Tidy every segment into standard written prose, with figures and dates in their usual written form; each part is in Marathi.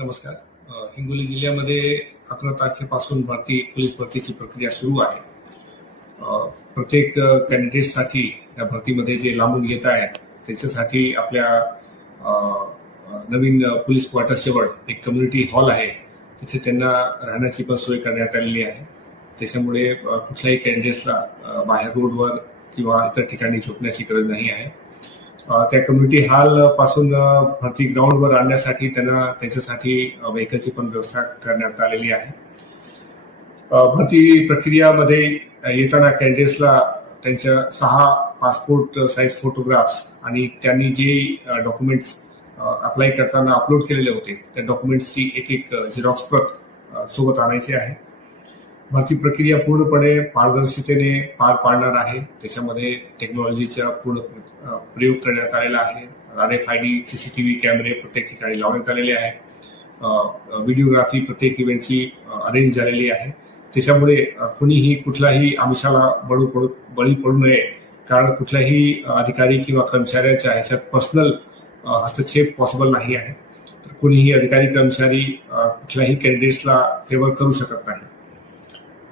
नमस्कार. हिंगोली जिल्ह्यामध्ये 11 तारखेपासून पोलीस भरतीची प्रक्रिया सुरू आहे. प्रत्येक कॅन्डिडेटसाठी या भरतीमध्ये जे लांबून येत आहेत त्याच्यासाठी आपल्या नवीन पोलीस क्वार्टर्सजवळ एक कम्युनिटी हॉल आहे, तिथे त्यांना राहण्याची पण सोय करण्यात आलेली आहे. त्याच्यामुळे कुठल्याही कॅन्डिडेट्सला बाहेर रोडवर किंवा इतर ठिकाणी झोपण्याची गरज नाही आहे. त्या कम्युनिटी हॉल पासून भरती ग्राउंडवर आणण्यासाठी त्याच्यासाठी व्हेकलची पण व्यवस्था करण्यात आलेली आहे. भरती प्रक्रियामध्ये येताना कॅन्डिडेट्सला त्यांच्या 6 पासपोर्ट साईज फोटोग्राफ्स आणि त्यांनी जे डॉक्युमेंट्स अप्लाय करताना अपलोड केलेले होते त्या डॉक्युमेंट्सची एक झेरॉक्स प्रत सोबत आणायची आहे. भरती प्रक्रिया पूर्णपणे पारदर्शकतेने पार पाडणार आहे. त्याच्यामध्ये टेक्नॉलॉजीचा पूर्ण प्रयोग करण्यात आलेला आहे. RFID CCTV कॅमेरे प्रत्येक ठिकाणी लावण्यात आलेले आहे. व्हिडिओग्राफी प्रत्येक इव्हेंटची अरेंज झालेली आहे. त्याच्यामुळे कुणीही कुठलाही आमिषाला बळी पडू नये, कारण कुठल्याही अधिकारी किंवा कर्मचाऱ्याच्या ह्याच्यात पर्सनल हस्तक्षेप पॉसिबल नाही आहे. तर कुणीही अधिकारी कर्मचारी कुठल्याही कॅन्डिडेट्सला फेवर करू शकत नाही.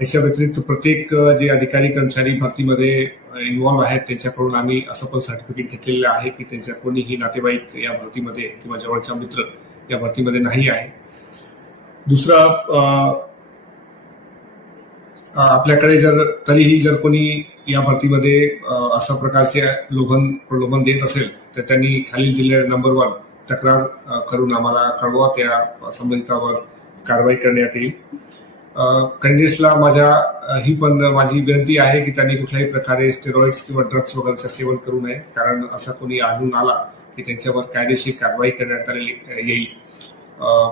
याच्या व्यतिरिक्त प्रत्येक जे अधिकारी कर्मचारी भरतीमध्ये इन्व्हॉल्व्ह आहेत त्यांच्याकडून आम्ही असं पण सर्टिफिकेट घेतलेलं आहे की त्यांच्या कोणीही नातेवाईक या भरतीमध्ये किंवा जवळचा मित्र या भरतीमध्ये नाही आहे. दुसरा, आपल्याकडे तरीही जर कोणी या भरतीमध्ये अशा प्रकारचे प्रलोभन देत असेल तर त्यांनी खाली दिलेल्या नंबरवर तक्रार करून आम्हाला कळवा. त्या संबंधितावर कारवाई करण्यात येईल. कॅन्डिडेट्सला माझी विनंती आहे की त्यांनी कुठल्याही प्रकारे स्टेरॉइड्स किंवा ड्रग्स वगैरेचं सेवन करू नये, कारण असा कोणी आढळून आला की त्यांच्यावर कायदेशीर कारवाई करण्यात येईल.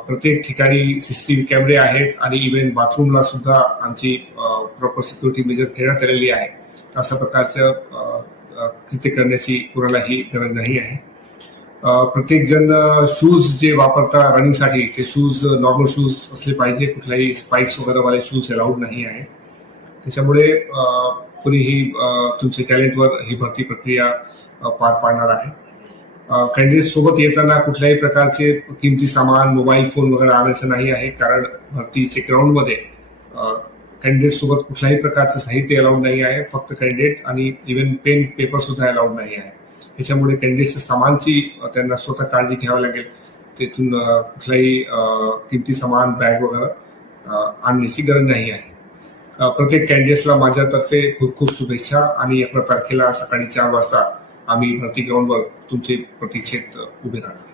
प्रत्येक ठिकाणी CCTV कॅमेरे आहेत आणि इव्हन बाथरूमला सुद्धा आमची प्रॉपर सिक्युरिटी मेजर्स घेण्यात आलेली आहे. अशा प्रकारचं कृत्य करण्याची कोणालाही गरज नाही आहे. प्रत्येक जण शूज जे वापरता रनिंगसाठी ते शूज नॉर्मल शूज असले पाहिजे. कुठल्याही स्पाइक्स वगैरे वाले शूज अलाउड नाही आहे. त्याच्यामुळे कुणीही तुमच्या टॅलेंटवर ही भरती प्रक्रिया पार पाडणार आहे. कॅन्डिडेट सोबत येताना कुठल्याही प्रकारचे किमती सामान मोबाईल फोन वगैरे आणायचं नाही आहे, कारण भरतीचे ग्राउंडमध्ये कॅन्डिडेट सोबत कुठल्याही प्रकारचं साहित्य अलाउड नाही आहे. फक्त कॅन्डिडेट आणि इव्हन पेन पेपर सुद्धा अलाउड नाही आहे. त्याच्यामुळे कॅन्डिडेटच्या सामानची त्यांना स्वतः काळजी घ्यावी लागेल. तिथून कुठलाही किमती सामान बॅग वगैरे आणण्याची गरज नाही आहे. प्रत्येक कॅन्डिडेट्सला माझ्यातर्फे खूप खूप शुभेच्छा आणि 11 तारखेला सकाळी 4 वाजता आम्ही भरती ग्राउंडवर तुमचे प्रतीक्षेत उभे राहणार.